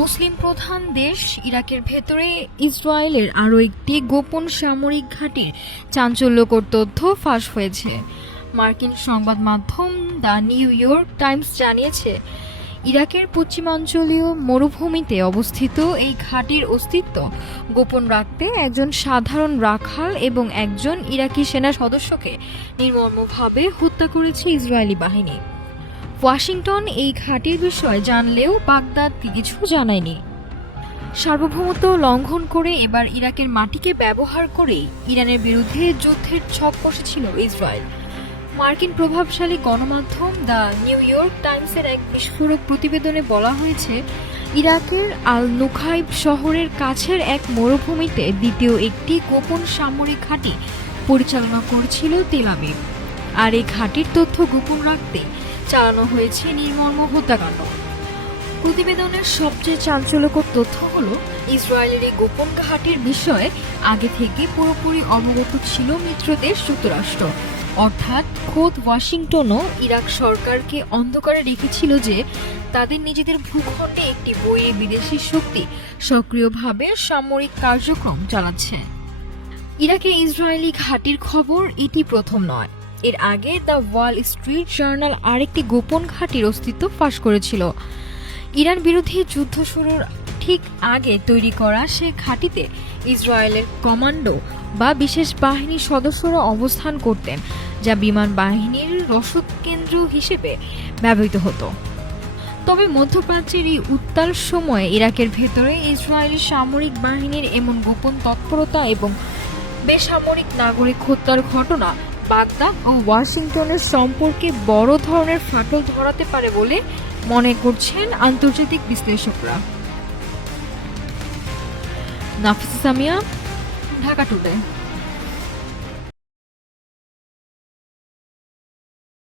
মুসলিম প্রধান দেশ ইরাকের ভেতরে ইসরায়েলের আরও একটি গোপন সামরিক ঘাঁটির চাঞ্চল্যকর তথ্য ফাঁস হয়েছে। মার্কিন সংবাদ মাধ্যম দ্য নিউ ইয়র্ক টাইমস জানিয়েছে, ইরাকের পশ্চিমাঞ্চলীয় মরুভূমিতে অবস্থিত এই ঘাঁটির অস্তিত্ব গোপন রাখতে একজন সাধারণ রাখাল এবং একজন ইরাকি সেনা সদস্যকে নির্মমভাবে হত্যা করেছে ইসরায়েলি বাহিনী। ওয়াশিংটন এই ঘাঁটির বিষয়ে জানলেও বাগদাদ কিছু জানায়নি। সার্বভৌমত্ব লঙ্ঘন করে এবার ইরাকের মাটিকে ব্যবহার করেই ইরানের বিরুদ্ধে যুদ্ধের ছক কষেছিল ইসরায়েল। মার্কিন প্রভাবশালী গণমাধ্যম দ্য নিউ ইয়র্ক টাইমসের এক বিস্ফোরক প্রতিবেদনে বলা হয়েছে, ইরাকের আল নুখাইব শহরের কাছের এক মরুভূমিতে দ্বিতীয় একটি গোপন সামরিক ঘাঁটি পরিচালনা করছিল তেল আবিব। আর এই ঘাঁটির তথ্য গোপন রাখতে চালানো হয়েছে নির্মম হত্যাকাণ্ড। প্রতিবেদনের সবচেয়ে চাঞ্চল্যকর তথ্য হলো, ইসরায়েলের এই গোপন ঘাঁটির বিষয়ে আগে থেকে পুরোপুরি অবগত ছিল মিত্রদেশ যুক্তরাষ্ট্র। অর্থাৎ খোদ ওয়াশিংটনও ইরাক সরকারকে অন্ধকারে রেখেছিল যে তাদের নিজেদের ভূখণ্ডে একটি বৈরী বিদেশি শক্তি সক্রিয়ভাবে সামরিক কার্যক্রম চালাচ্ছে। ইরাকে ইসরায়েলি ঘাঁটির খবর এটি প্রথম নয়। এর আগে দ্য ওয়াল স্ট্রিট জার্নাল আরেকটি গোপন ঘাঁটির অস্তিত্ব ফাঁস করেছিল। ইরান বিরোধী যুদ্ধ শুরুর ঠিক আগে তৈরি করা সে ঘাঁটিতে ইসরায়েলের কমান্ডো বা বিশেষ বাহিনীর সদস্যরা অবস্থান করতেন, যা বিমান বাহিনীর রসদ কেন্দ্র হিসেবে ব্যবহৃত হতো। তবে মধ্যপ্রাচ্যের এই উত্তাল সময়ে ইরাকের ভেতরে ইসরায়েলি সামরিক বাহিনীর এমন গোপন তৎপরতা এবং বেসামরিক নাগরিক হত্যার ঘটনা বাগদাদ ও ওয়াশিংটনের সম্পর্কে বড় ধরনের ফাটল ধরাতে পারে বলে মনে করছেন আন্তর্জাতিক বিশ্লেষকরা। নাফিসা সামিয়া, ঢাকা টুডে।